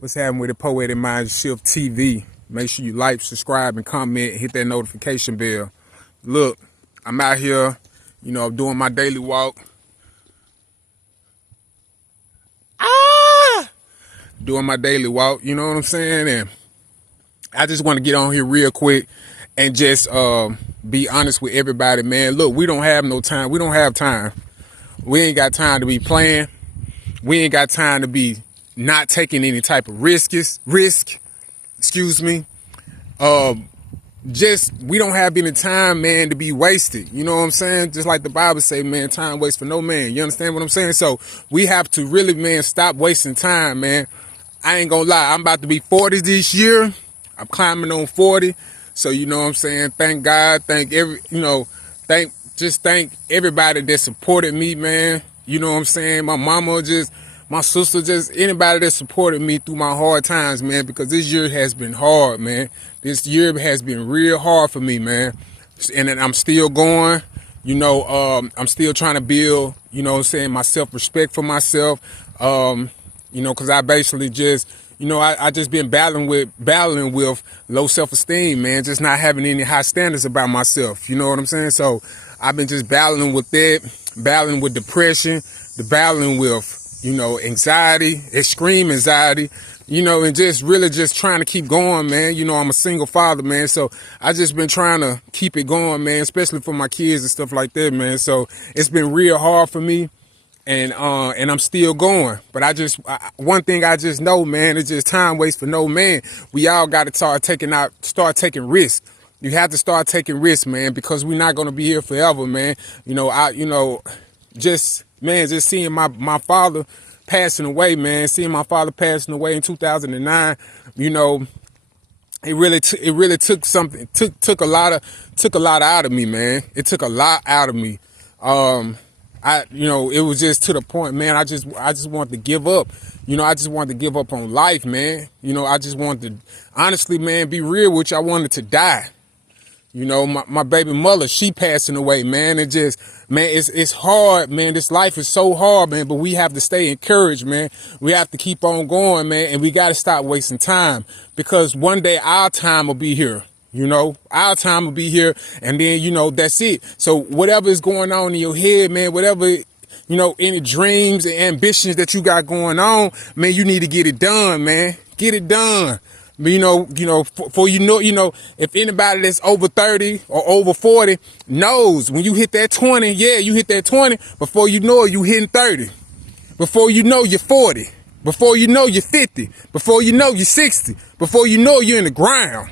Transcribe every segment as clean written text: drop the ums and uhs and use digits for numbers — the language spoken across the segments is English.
What's happening with the Poetic Mind Shift TV? Make sure you like, subscribe, and comment. Hit that notification bell. Look, I'm out here, I'm doing my daily walk. Doing my daily walk, you know what I'm saying? And I just want to get on here real quick and just be honest with everybody, man. Look, we don't have no time. We don't have time. We ain't got time to be playing. We ain't got time to be not taking any type of risk. Excuse me. We don't have any time, man, to be wasted. You know what I'm saying? Just like the Bible say, man, time waits for no man. You understand what I'm saying? So we have to really, man, stop wasting time, man. I ain't gonna lie. I'm about to be 40 this year. I'm climbing on 40. So, you know what I'm saying? Thank God. Thank everybody that supported me, man. You know what I'm saying? My mama, my sister, anybody that supported me through my hard times, man, because this year has been hard, man. This year has been real hard for me, man. And I'm still going, I'm still trying to build, my self-respect for myself. Because I basically I just been battling with low self-esteem, man, just not having any high standards about myself. You know what I'm saying? So I've been just battling with that, battling with depression, battling with, anxiety, extreme anxiety, and just really just trying to keep going, man. I'm a single father, man. So I just been trying to keep it going, man, especially for my kids and stuff like that, man. So it's been real hard for me. And I'm still going, but one thing I just know, man, it's just time waits for no man. We all got to start taking risks. You have to start taking risks, man, because we're not going to be here forever, man. Just seeing my father passing away, man, seeing my father passing away in 2009, it really took something, took a lot out of me, man. It took a lot out of me. It was just to the point, man, I just wanted to give up. I just wanted to give up on life, man. I just wanted to, honestly, man, be real with you. I wanted to die. My baby mother, she passing away, man. It's hard, man. This life is so hard, man, but we have to stay encouraged, man. We have to keep on going, man, and we got to stop wasting time, because one day our time will be here. Our time will be here, and then, that's it. So whatever is going on in your head, man, whatever, any dreams and ambitions that you got going on, man, you need to get it done, man. Get it done. If anybody that's over 30 or over 40 knows, when you hit that 20, you hit that 20, before you know it, you hitting 30. Before you know, you're 40. Before you know, you're 50. Before you know, you're 60. Before you know, you're in the ground.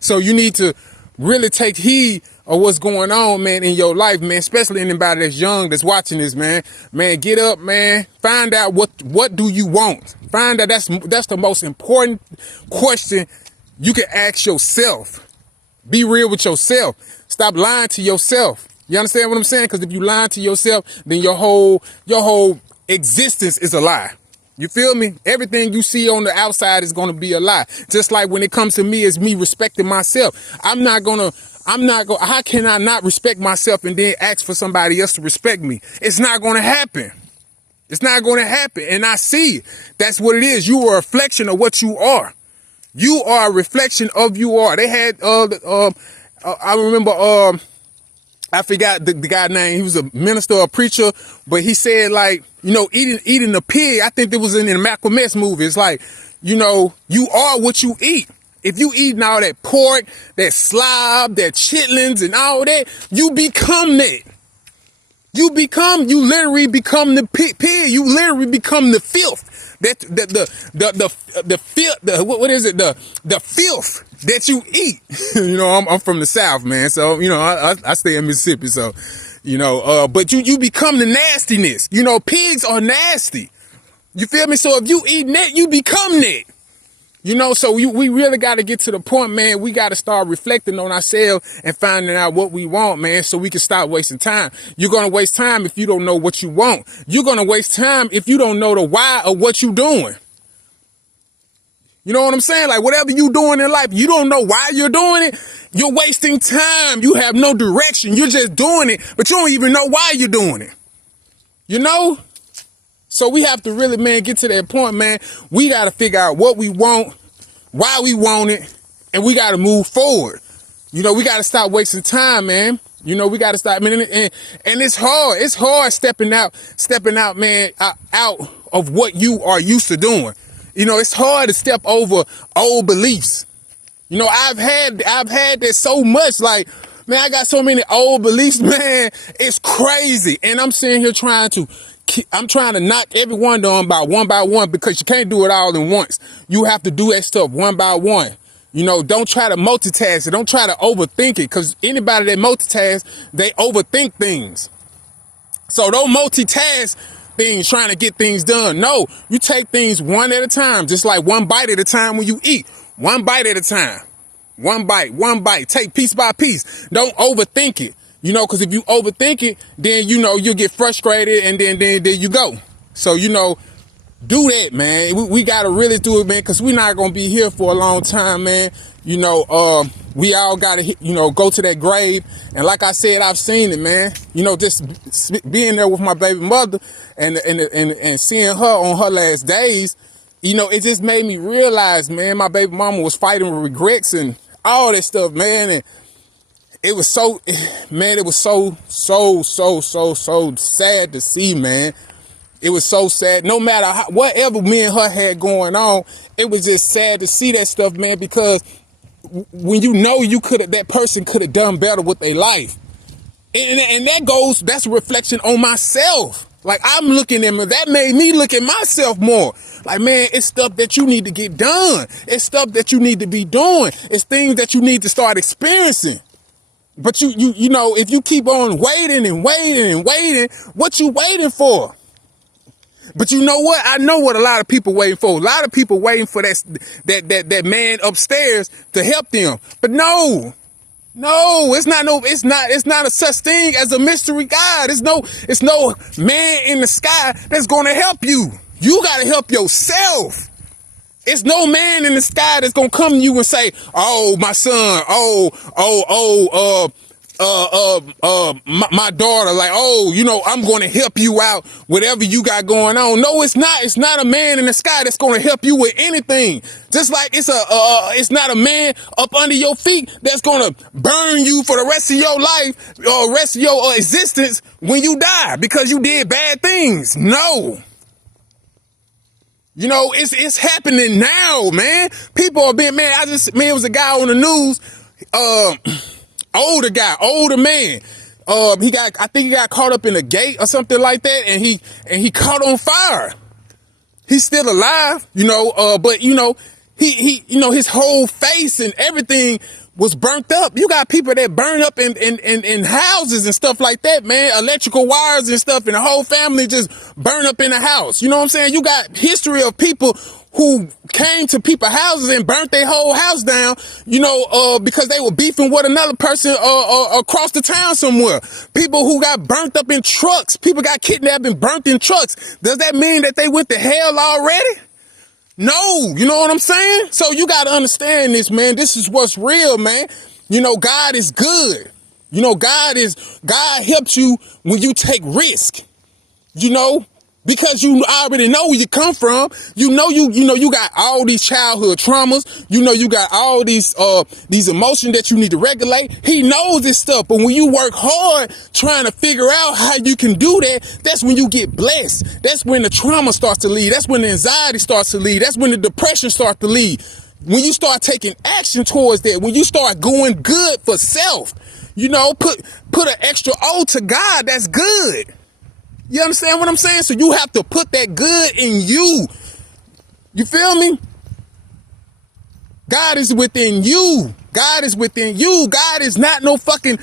So you need to really take heed of what's going on, man, in your life, man, especially anybody that's young that's watching this, man. Man, get up, man. Find out what do you want. Find out that's the most important question you can ask yourself. Be real with yourself. Stop lying to yourself. You understand what I'm saying? Because if you lie to yourself, then your whole existence is a lie. You feel me? Everything you see on the outside is going to be a lie. Just like when it comes to me, it's me respecting myself. How can I not respect myself and then ask for somebody else to respect me? It's not going to happen. It's not going to happen. And I see it. That's what it is. You are a reflection of what you are. You are a reflection of you are. They had, I remember, I forgot the guy's name. He was a minister or a preacher, but he said, like, eating a pig. I think it was in the Malcolm X movie. It's like, you are what you eat. If you eating all that pork, that slob, that chitlins and all that, you become that. You literally become the pig. You literally become the filth. The filth, what is it? The filth that you eat. I'm from the South, man. So, I stay in Mississippi. So, but you become the nastiness. Pigs are nasty. You feel me? So if you eat that, you become that. So we really got to get to the point, man. We got to start reflecting on ourselves and finding out what we want, man, so we can stop wasting time. You're going to waste time if you don't know what you want. You're going to waste time if you don't know the why of what you're doing. You know what I'm saying? Like, whatever you're doing in life, you don't know why you're doing it. You're wasting time. You have no direction. You're just doing it, but you don't even know why you're doing it. So we have to really, man, get to that point, man. We got to figure out what we want, why we want it, and we got to move forward. You know, we got to stop wasting time, man. You know, we got to stop. I mean, and it's hard. It's hard stepping out, man, out of what you are used to doing. You know, it's hard to step over old beliefs. You know, I've had that so much. Like, man, I got so many old beliefs, man. It's crazy. And I'm sitting here trying to knock every one down by one because you can't do it all at once. You have to do that stuff one by one. You know, don't try to multitask it. Don't try to overthink it, because anybody that multitask, they overthink things. So don't multitask things trying to get things done. No, you take things one at a time, just like one bite at a time when you eat. One bite at a time. One bite. Take piece by piece. Don't overthink it. You know, because if you overthink it, then, you know, you'll get frustrated, and then you go. So, you know, do that, man. We got to really do it, man, because we're not going to be here for a long time, man. You know, we all got to, you know, go to that grave. And like I said, I've seen it, man. You know, just being there with my baby mother and seeing her on her last days, you know, it just made me realize, man, my baby mama was fighting with regrets and all that stuff, man. And it was so, man, it was so sad to see, man. It was so sad. No matter whatever me and her had going on, it was just sad to see that stuff, man, because when you know that person could have done better with their life. And that's a reflection on myself. Like, I'm looking at me, that made me look at myself more. Like, man, it's stuff that you need to get done. It's stuff that you need to be doing. It's things that you need to start experiencing. But you know, if you keep on waiting, what you waiting for? But you know what? I know what a lot of people waiting for. A lot of people waiting for that man upstairs to help them. But no, it's not a such thing as a mystery God. It's no man in the sky that's going to help you. You got to help yourself. It's no man in the sky that's going to come to you and say, "Oh, my son, my daughter, like, oh, you know, I'm going to help you out, whatever you got going on." No, it's not. It's not a man in the sky that's going to help you with anything. Just like it's not a man up under your feet that's going to burn you for the rest of your life or rest of your existence when you die because you did bad things. No. You know, it's happening now, man. People are being, man, it was a guy on the news, older man. I think he got caught up in a gate or something like that, and he caught on fire. He's still alive, you know, but you know, he you know, his whole face and everything was burnt up. You got people that burn up in houses and stuff like that, man. Electrical wires and stuff, and the whole family just burn up in the house. You know what I'm saying? You got history of people who came to people's houses and burnt their whole house down, you know, because they were beefing with another person across the town somewhere. People who got burnt up in trucks. People got kidnapped and burnt in trucks. Does that mean that they went to hell already? No, you know what I'm saying? So you got to understand this, man. This is what's real, man. You know, God is good. You know, God helps you when you take risk, you know, because you already know where you come from. You know, you got all these childhood traumas. You know, you got all these emotions that you need to regulate. He knows this stuff. But when you work hard trying to figure out how you can do that, that's when you get blessed. That's when the trauma starts to lead. That's when the anxiety starts to lead. That's when the depression starts to lead. When you start taking action towards that, when you start going good for self, you know, put an extra O to God, that's good. You understand what I'm saying? So you have to put that good in you. You feel me? God is within you. God is within you. God is not no fucking,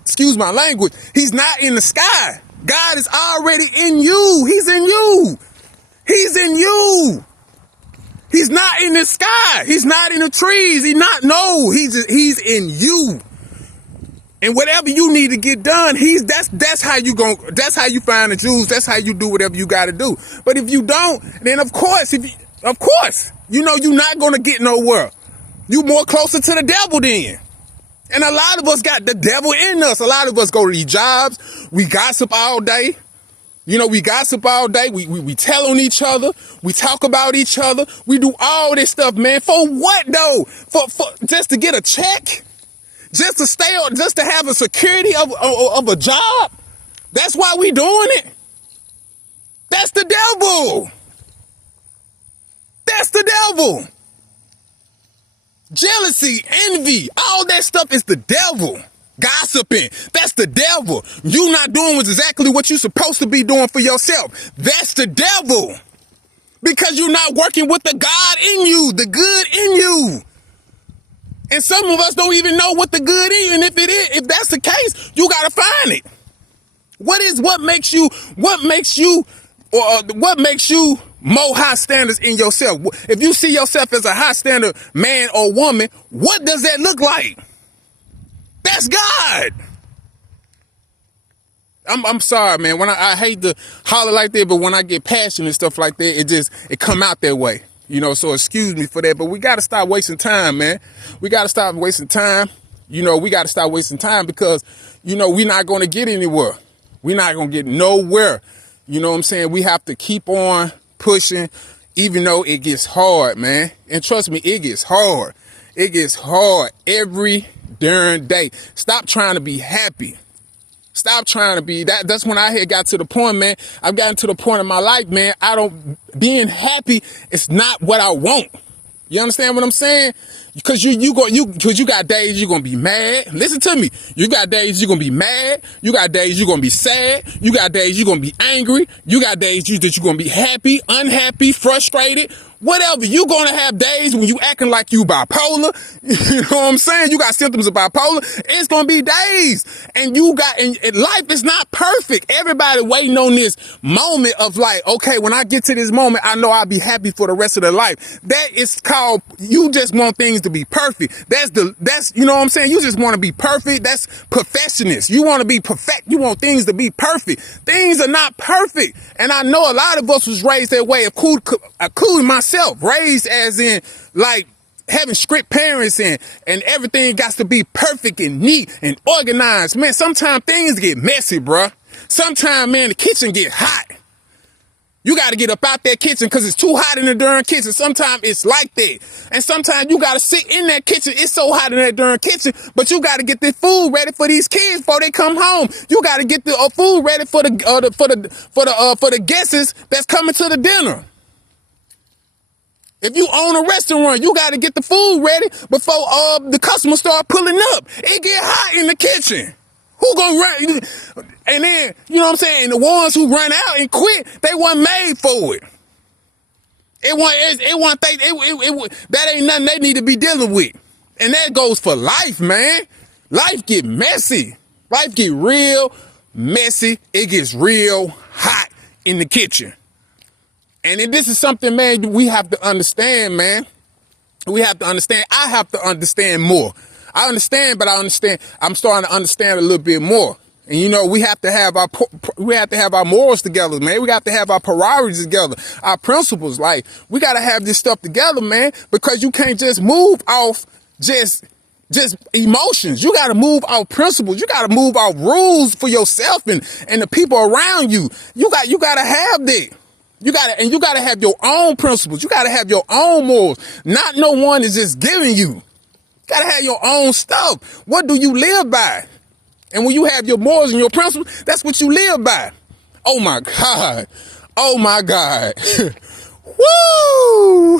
excuse my language, he's not in the sky. God is already in you. He's in you. He's in you. He's not in the sky. He's not in the trees. He's in you. And whatever you need to get done, that's how you find the jewels. That's how you do whatever you got to do. But if you don't, then of course, you know, you're not going to get nowhere. You more closer to the devil then. And a lot of us got the devil in us. A lot of us go to these jobs. We gossip all day. You know, we gossip all day. We tell on each other. We talk about each other. We do all this stuff, man. For what though? For just to get a check? Just to stay on, just to have a security of a job? That's why we doing it? That's the devil. That's the devil. Jealousy, envy, all that stuff is the devil. Gossiping, that's the devil. You not doing exactly what you're supposed to be doing for yourself. That's the devil. Because you're not working with the God in you, the good in you. And some of us don't even know what the good is. And if that's the case, you gotta find it. What makes you more high standards in yourself? If you see yourself as a high standard man or woman, what does that look like? That's God. I'm sorry, man. When I hate to holler like that, but when I get passionate and stuff like that, it come out that way. You know, so excuse me for that. But we got to stop wasting time, man. We got to stop wasting time. You know, we got to stop wasting time because, you know, we're not going to get anywhere. We're not going to get nowhere. You know what I'm saying? We have to keep on pushing, even though it gets hard, man. And trust me, it gets hard. It gets hard every darn day. Stop trying to be happy. Stop trying to be that. That's when I had got to the point, man. I've gotten to the point in my life, man. Being happy is not what I want. You understand what I'm saying? Because you got days you're gonna be mad. Listen to me. You got days you're gonna be mad. You got days you're gonna be sad. You got days you're gonna be angry. You got days that you're gonna be happy, unhappy, frustrated. Whatever. You're gonna have days when you acting like you bipolar. You know what I'm saying? You got symptoms of bipolar. It's gonna be days. And life is not perfect. Everybody waiting on this moment of like, okay, when I get to this moment, I know I'll be happy for the rest of their life. That is called, you just want things to be perfect. That's you know what I'm saying? You just want to be perfect. That's perfectionist. You want to be perfect. You want things to be perfect. Things are not perfect. And I know a lot of us was raised that way, including myself, raised as in like having strict parents and everything got to be perfect and neat and organized. Man, sometimes things get messy, bruh. Sometimes, man, the kitchen get hot. You got to get up out that kitchen because it's too hot in the darn kitchen. Sometimes it's like that. And sometimes you got to sit in that kitchen. It's so hot in that darn kitchen, but you got to get the food ready for these kids before they come home. You got to get the food ready for the guests that's coming to the dinner. If you own a restaurant, you got to get the food ready before the customers start pulling up. It get hot in the kitchen. Who gonna run? And then, you know what I'm saying? And the ones who run out and quit, they weren't made for it. That ain't nothing they need to be dealing with. And that goes for life, man. Life get messy. Life get real messy. It gets real hot in the kitchen. And this is something, man, we have to understand, man. We have to understand. I have to understand more. I understand, but I'm starting to understand a little bit more. And you know, we have to have our morals together, man. We have to have our priorities together, our principles. Like, we got to have this stuff together, man, because you can't just move off just emotions. You got to move off principles. You got to move off rules for yourself and the people around you. You got to have that. You got to have your own principles. You got to have your own morals. Not no one is just giving you. You got to have your own stuff. What do you live by? And when you have your morals and your principles, that's what you live by. Oh my God. Oh my God. Woo!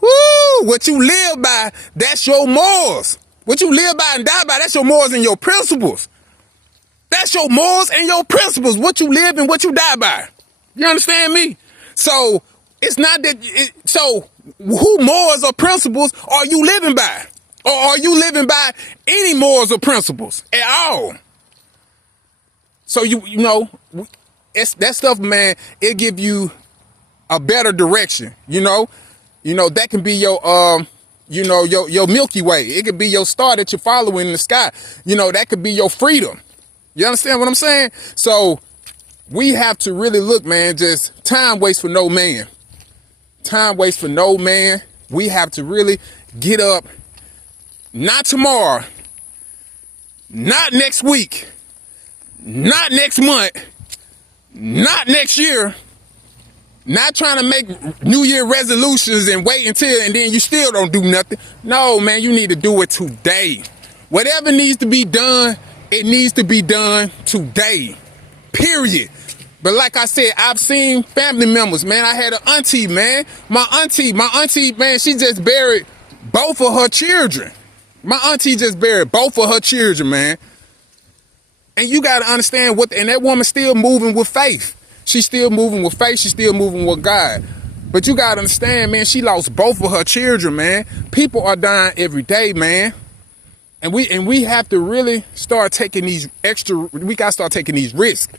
Woo! What you live by, that's your morals. What you live by and die by, that's your morals and your principles. That's your morals and your principles. What you live and what you die by. You understand me? So it's not that. So who morals or principles are you living by? Or are you living by any morals or principles at all? So you know, that stuff, man, it give you a better direction. You know that can be your your Milky Way. It could be your star that you're following in the sky. You know, that could be your freedom. You understand what I'm saying? So we have to really look, man. Just time waits for no man. Time waits for no man. We have to really get up. Not tomorrow, not next week, not next month, Not next year. Not trying to make New Year resolutions and wait until, and then you still don't do nothing. No, man, you need to do it today. Whatever needs to be done, it needs to be done today. Period. But like I said, I've seen family members, man. I had an auntie, man. My auntie, man, she just buried both of her children. My auntie just buried both of her children, man. And you got to understand and that woman's still moving with faith. She's still moving with faith. She's still moving with God. But you got to understand, man, she lost both of her children, man. People are dying every day, man. And we have to really start taking we got to start taking these risks.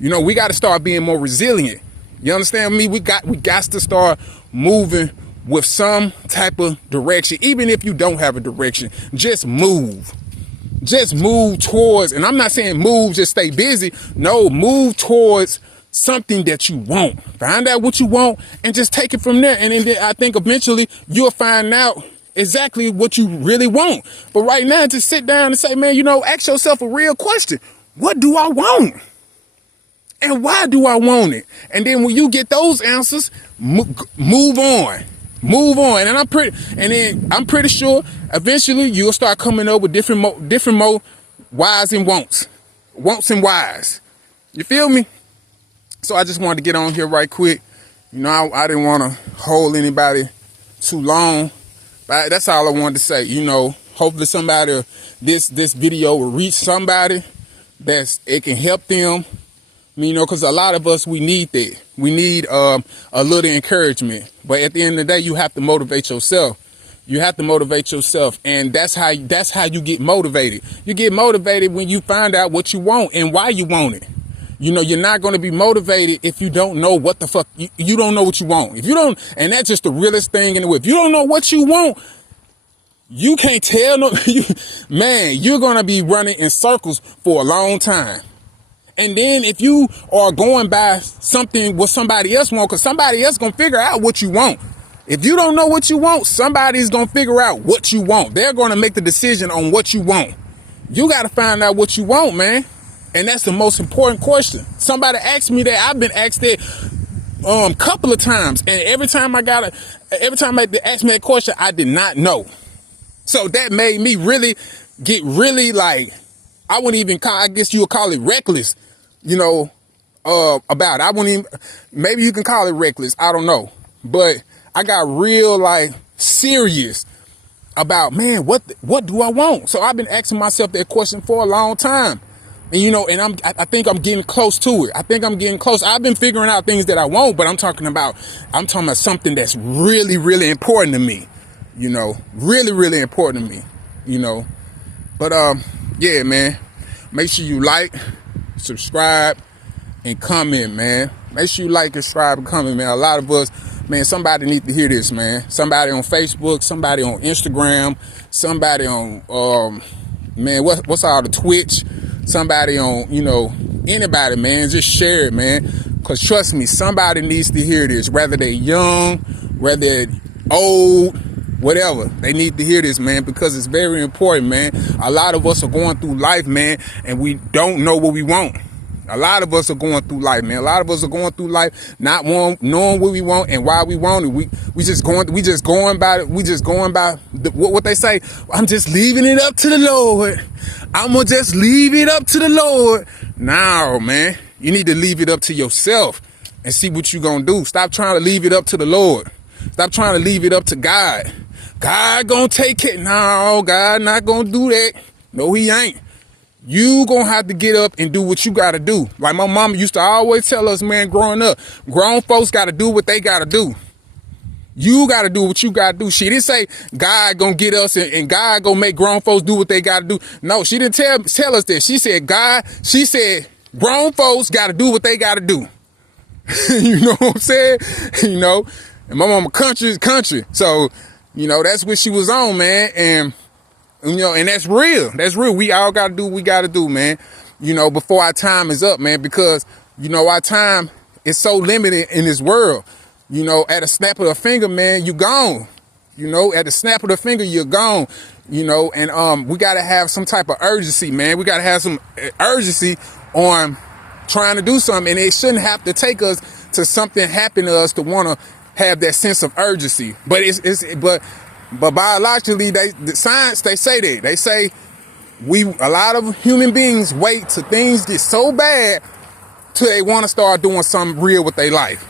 You know, we got to start being more resilient. You understand me? We got to start moving with some type of direction. Even if you don't have a direction, just move. Just move towards, and I'm not saying move, just stay busy. No, move towards something that you want. Find out what you want and just take it from there. And then I think eventually you'll find out exactly what you really want. But right now, just sit down and say, man, you know, ask yourself a real question. What do I want? And why do I want it? And then when you get those answers, move on. Move on. And I'm pretty sure eventually you'll start coming up with different more whys and wants. Wants and whys. You feel me? So I just wanted to get on here right quick. You know, I didn't want to hold anybody too long. But that's all I wanted to say. You know, hopefully this video will reach somebody it can help them. You know, because a lot of us, we need that. We need a little encouragement. But at the end of the day, you have to motivate yourself. You have to motivate yourself. And that's how you get motivated. You get motivated when you find out what you want and why you want it. You know, you're not going to be motivated if you don't know what the fuck, you don't know what you want. If you don't, and that's just the realest thing in the world. If you don't know what you want, you can't tell man, you're going to be running in circles for a long time. And then if you are going by something what somebody else wants, because somebody else going to figure out what you want. If you don't know what you want, somebody's going to figure out what you want. They're going to make the decision on what you want. You got to find out what you want, man. And that's the most important question. Somebody asked me that. I've been asked that couple of times. And every time they asked me that question, I did not know. So that made me really get like, I wouldn't even I guess you would call it reckless, you know, about it. I wouldn't even, maybe you can call it reckless. I don't know. But I got real like serious about, man, what do I want? So I've been asking myself that question for a long time. And, you know, and I think I'm getting close to it. I think I'm getting close. I've been figuring out things that I want, but I'm talking about something that's really, really important to me, you know, really, really important to me, you know. But, yeah, man, make sure you like, subscribe, and comment, man. Make sure you like, subscribe, and comment, man. A lot of us, man, somebody need to hear this, man. Somebody on Facebook, somebody on Instagram, somebody on, man, what's all the Twitch? Somebody on, you know, anybody, man, just share it, man. Because trust me, somebody needs to hear this. Whether they're young, whether they're old, whatever. They need to hear this, man, because it's very important, man. A lot of us are going through life, man, and we don't know what we want. A lot of us are going through life, man. A lot of us are going through life not knowing what we want and why we want it. We just going by what they say. I'm just leaving it up to the Lord. I'm gonna just leave it up to the Lord. No, man. You need to leave it up to yourself and see what you're gonna do. Stop trying to leave it up to the Lord. Stop trying to leave it up to God. God gonna take it. No, God not gonna do that. No, he ain't. You gonna have to get up and do what you gotta do. Like my mama used to always tell us, man, growing up, grown folks gotta do what they gotta do. You gotta do what you gotta do. She didn't say God gonna get us and God gonna make grown folks do what they gotta do. No, she didn't tell us that. She said grown folks gotta do what they gotta do. You know what I'm saying? You know, and my mama country is country. So, you know, that's what she was on, man. And you know, and that's real. That's real. We all got to do what we got to do, man. You know, before our time is up, man, because, you know, our time is so limited in this world. You know, at a snap of the finger, man, you gone. You know, at the snap of the finger, you're gone. You know, and we got to have some type of urgency, man. We got to have some urgency on trying to do something, and it shouldn't have to take us to something happen to us to want to have that sense of urgency. But but biologically, the science, they say that. They say a lot of human beings wait till things get so bad till they want to start doing something real with their life.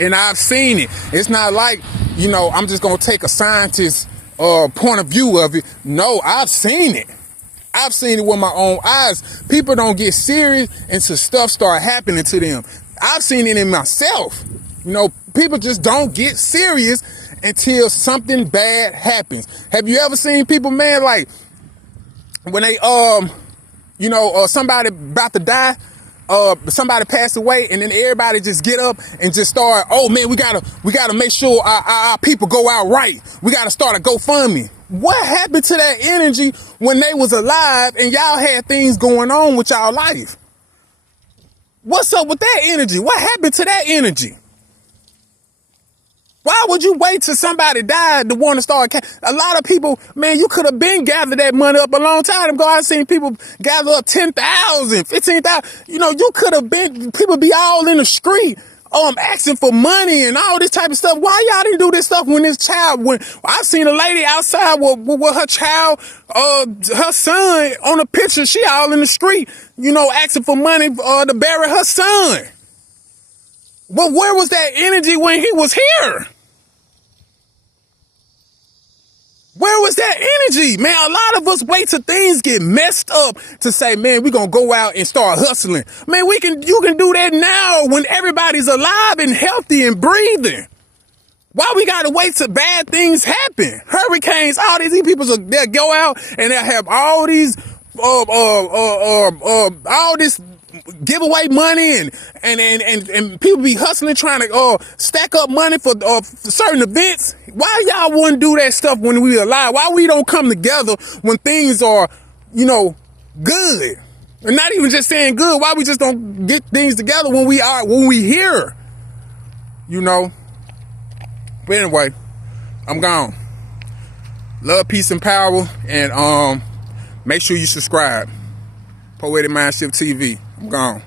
And I've seen it. It's not like, I'm just going to take a scientist's point of view of it. No, I've seen it. I've seen it with my own eyes. People don't get serious until stuff start happening to them. I've seen it in myself. People just don't get serious until something bad happens. Have you ever seen people, man, like when they, somebody about to die, somebody passed away, and then everybody just get up and just start, oh man, we gotta make sure our people go out right. We gotta start a GoFundMe. What happened to that energy when they was alive and y'all had things going on with y'all life? What's up with that energy? What happened to that energy? Why would you wait till somebody died to want to start? A lot of people, man, you could have been gathered that money up a long time ago. I've seen people gather up 10,000, 15,000. You could have been, people be all in the street, asking for money and all this type of stuff. Why y'all didn't do this stuff when I've seen a lady outside with her child, her son on a picture. She all in the street, asking for money, to bury her son. But where was that energy when he was here? Where was that energy? Man, a lot of us wait till things get messed up to say, man, we're going to go out and start hustling. Man, you can do that now when everybody's alive and healthy and breathing. Why we got to wait till bad things happen? Hurricanes, all these people, they'll go out and they'll have all these, all this giveaway money and people be hustling trying to stack up money for certain events. Why y'all wouldn't do that stuff when we alive? Why we don't come together when things are, good? And not even just saying good. Why we just don't get things together when we here? But anyway, I'm gone. Love, peace, and power, and make sure you subscribe. Poetic Mind Shift TV. I'm gone.